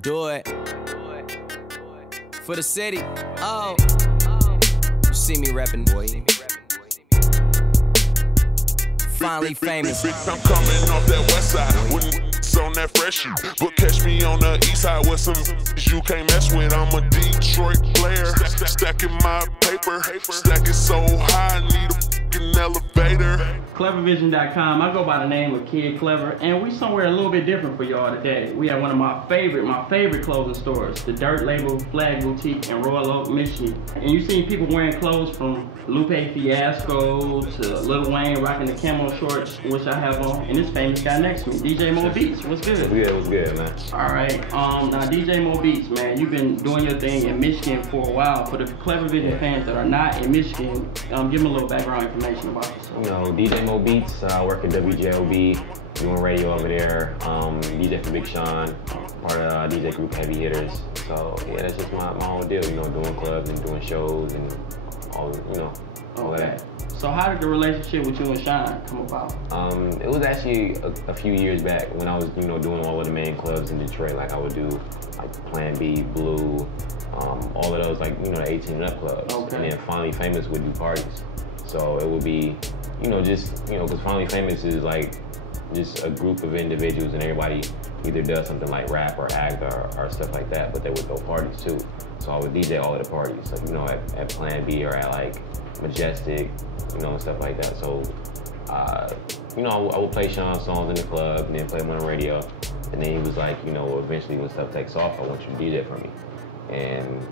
Do it for the city. Oh, you see me rapping, boy. Finally famous. I'm coming off that west side with on that fresh shit. But catch me on the east side with some you can't mess with. I'm a Detroit player, stacking my paper. Stacking so high, I need a fucking elevator. Clevervision.com. I go by the name of Kid Clever, and we somewhere a little bit different for y'all today. We have one of my favorite clothing stores, the Dirt Label Flag Boutique in Royal Oak, Michigan. And you see people wearing clothes from Lupe Fiasco to Lil Wayne rocking the camo shorts, which I have on, and this famous guy next to me, DJ Mo Beatz. What's good? What's good, man? All right. Now DJ Mo Beatz, man, you've been doing your thing in Michigan for a while. For the Clevervision fans that are not in Michigan, give them a little background information about yourself. You know, DJ Mo Beatz, I work at WJOB, doing radio over there, DJ for Big Sean, part of DJ group Heavy Hitters. So yeah, that's just my whole deal, you know, doing clubs and doing shows and all, you know, all that. So how did the relationship with you and Sean come about? It was actually a few years back when I was, you know, doing all of the main clubs in Detroit. Like I would do like Plan B, Blue, all of those, like, you know, the 18 and up clubs. Okay. And then Finally Famous would do parties. So it would be, you know, just, you know, because Finally Famous is like just a group of individuals and everybody either does something like rap or act or stuff like that, but they would throw parties too. So I would DJ all of the parties, so, you know, at Plan B or at like Majestic, you know, and stuff like that. So, you know, I would play Sean's songs in the club and then play them on the radio. And then he was like, you know, eventually when stuff takes off, I want you to DJ for me. And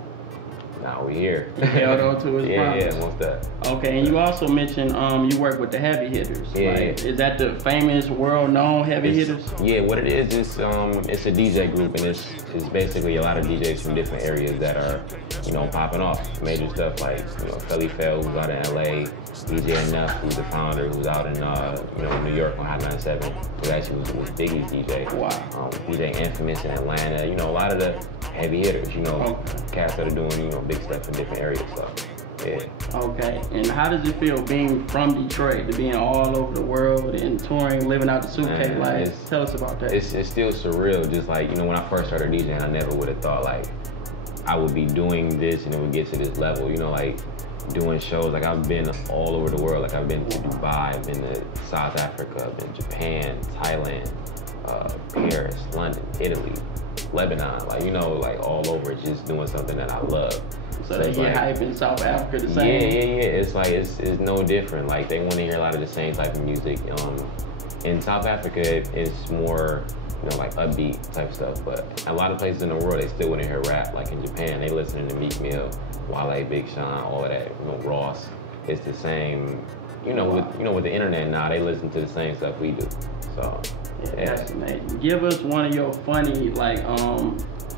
now we're here. You held on to his promise. Yeah, what's that? Okay, and you also mentioned you work with the Heavy Hitters. Yeah. Right? Is that the famous, world-known Heavy Hitters? Yeah, what it is, it's a DJ group, and it's basically a lot of DJs from different areas that are, you know, popping off. Major stuff like, you know, Philly Fell, who's out in LA, DJ Enough, who's the founder, who's out in you know, New York on Hot 97, who actually was Biggie's DJ. Wow. DJ Infamous in Atlanta, you know, a lot of the heavy hitters, you know, cats that are doing, you know, big stuff in different areas, so, yeah. Okay, and how does it feel being from Detroit, to being all over the world and touring, living out the suitcase life? Tell us about that. It's still surreal, just like, you know, when I first started DJing, I never would have thought, like, I would be doing this and it would get to this level, you know, like, doing shows. Like, I've been all over the world. Like, I've been to Dubai, I've been to South Africa, I've been to Japan, Thailand, Paris, London, Italy, Lebanon, like, you know, like all over, just doing something that I love. So they get hype in South Africa the same? Yeah. It's like, it's no different. Like, they want to hear a lot of the same type of music. In South Africa, it's more, you know, like upbeat type stuff, but a lot of places in the world, they still want to hear rap. Like in Japan, they listen to Meek Mill, Wale, Big Sean, all of that, you know, Ross. It's the same, you know, with the internet now, they listen to the same stuff we do, so. Yeah, that's amazing. Give us one of your funny, like,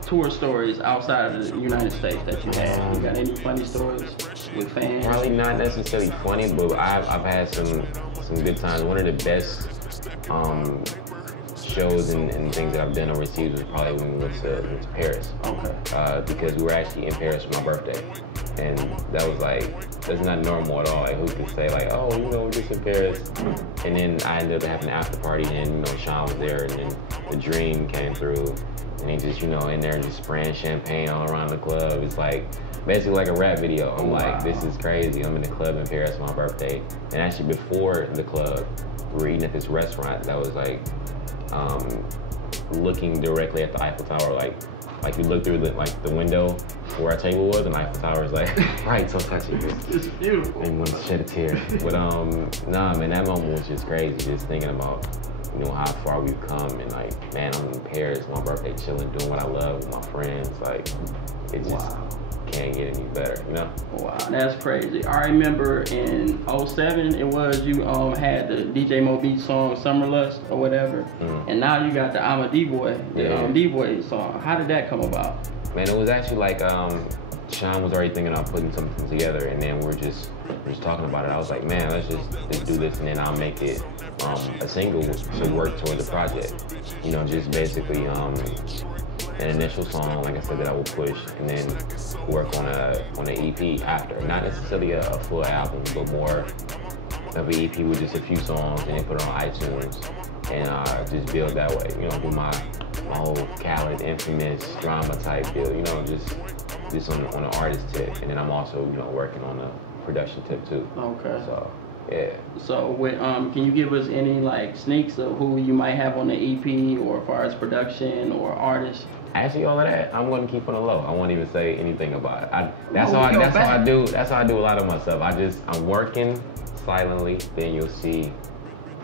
tour stories outside of the United States that you had. You got any funny stories with fans? Probably not necessarily funny, but I've had some good times. One of the best shows and things that I've done overseas was probably when we went to Paris. Okay. Because we were actually in Paris for my birthday. And that was like, that's not normal at all. Like, who can say like, oh, you know, we're just in Paris. And then I ended up having an after party, and you know, Sean was there, and then the Dream came through, and he just, you know, in there just spraying champagne all around the club. It's like, basically like a rap video. I'm like, this is crazy. I'm in the club in Paris for my birthday. And actually before the club, we were eating at this restaurant that was like, looking directly at the Eiffel Tower, like you look through the window where our table was, and Eiffel Tower is like, right, so touch it. It's beautiful. And you want to shed a tear. But nah, man, that moment was just crazy, just thinking about, you know, how far we've come, and like, man, I'm in Paris, my birthday, chilling, doing what I love with my friends. Like, it just can't get any better, you know? Wow, that's crazy. I remember in 07, it was, you had the DJ Mo Beatz song, Summer Lust or whatever, and now you got the I'm a D-Boy, D-Boy song. How did that come about? Man, it was actually like, Sean was already thinking about putting something together, and then we're just talking about it. I was like, man, let's just do this, and then I'll make it a single to work toward the project. You know, just basically an initial song, like I said, that I will push, and then work on an EP after. Not necessarily a full album, but more of an EP with just a few songs, and then put it on iTunes, and just build that way. You know, do my my whole Khaled, Infamous, drama type deal, you know, just on the artist tip. And then I'm also, you know, working on the production tip too. Okay. So, yeah. So, with, can you give us any like sneaks of who you might have on the EP, or as far as production or artists? Actually, all of that, I'm going to keep on the low. I won't even say anything about it. That's how I do a lot of my stuff. I'm working silently, then you'll see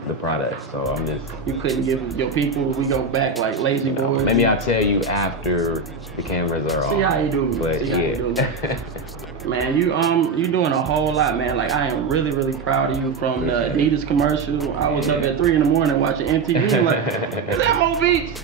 the product. So I'm just. You couldn't give your people, we go back like lazy boys. Maybe I'll tell you after the cameras are off. See how you do. But see yeah. How you do. Man, you doing a whole lot, man. Like, I am really, really proud of you. From the Adidas commercial, I was up at 3 in the morning watching MTV. Like, is that Mo Beatz?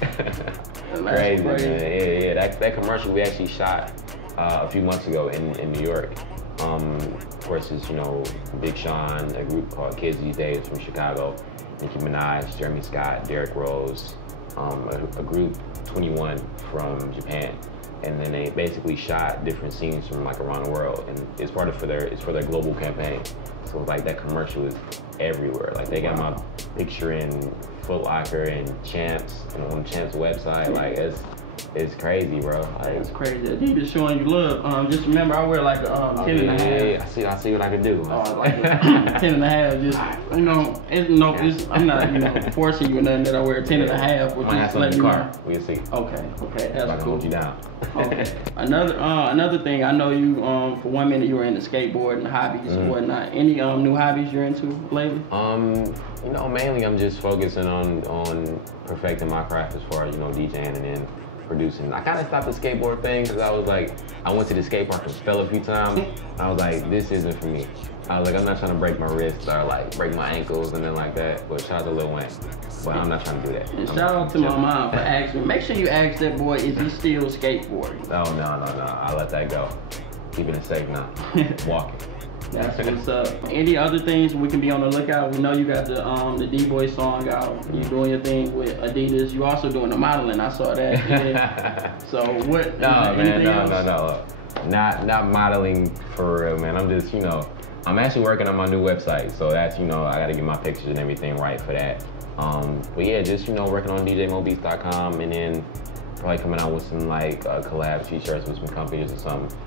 Crazy, man. Yeah. That commercial we actually shot a few months ago in New York. Of course, it's, you know, Big Sean, a group called Kids These Days from Chicago, Nicki Minaj, Jeremy Scott, Derrick Rose, a group 21 from Japan. And then they basically shot different scenes from like around the world, and it's for their global campaign. So like that commercial is everywhere. Like they got my picture in Foot Locker and Champs, and on Champs website. Like it's crazy, bro. Like, it's crazy. Adidas showing you love. Just remember, I wear like a 10 and a half. Yeah, I see what I can do. Like 10 and a half. Just, you know, I'm not, you know, forcing you or nothing that I wear 10 and a half. Might have some in the car. We'll see. Okay, that's I can hold you down. Okay. Another thing, I know you for 1 minute you were into skateboarding hobbies and whatnot. Any new hobbies you're into lately? You know, mainly I'm just focusing on perfecting my craft as far as, you know, DJing and then producing. I kind of stopped the skateboard thing because I was like, I went to the skate park and fell a few times. I was like, this isn't for me. I was like, I'm not trying to break my wrists or like break my ankles and then like that. But shout out to Lil Wayne. But I'm not trying to do that. And shout out to my mom for asking. Make sure you ask that boy, is he still skateboarding? Oh, no. I let that go. Keeping it safe now. Walking. That's what's up. Any other things we can be on the lookout? We know you got the D-Boy song out. You doing your thing with Adidas. You also doing the modeling. I saw that. Yeah. So what? No. Not modeling for real, man. I'm just, you know, I'm actually working on my new website. So that's, you know, I got to get my pictures and everything right for that. But yeah, just, you know, working on DJMoBeatz.com, and then probably coming out with some like collab t-shirts with some companies or something.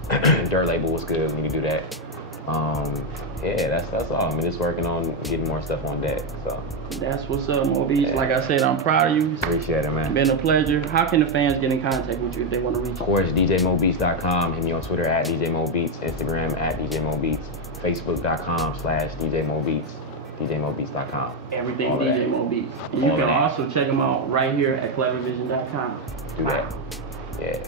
Dirt label was good when you do that. Yeah, that's all. I mean, just working on getting more stuff on deck. So that's what's up, Mo Beatz. Like I said, I'm proud of you. Appreciate it, man. Been a pleasure. How can the fans get in contact with you if they want to reach you? Of course, DJMoBeatz.com. Hit me on Twitter at DJ Mo Beatz, Instagram at DJ Mo Beatz, Facebook.com/DJ Mo Beatz, DJMoBeatz.com. Everything all DJ Mo Beatz. And you can also check them out right here at clevervision.com. Do that. Yeah.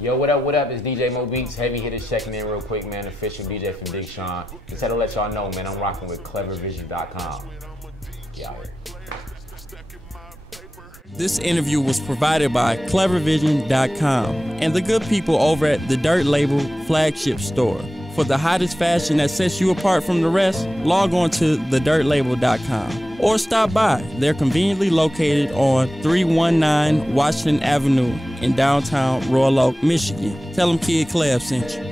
Yo, what up? It's DJ Mo Beatz. Heavy hitters checking in real quick, man. Official DJ from Big Sean. Just had to let y'all know, man, I'm rocking with clevervision.com. Yeah. This interview was provided by clevervision.com and the good people over at the Dirt Label flagship store. For the hottest fashion that sets you apart from the rest, log on to thedirtlabel.com or stop by. They're conveniently located on 319 Washington Avenue in downtown Royal Oak, Michigan. Tell them Kid Cleb sent you.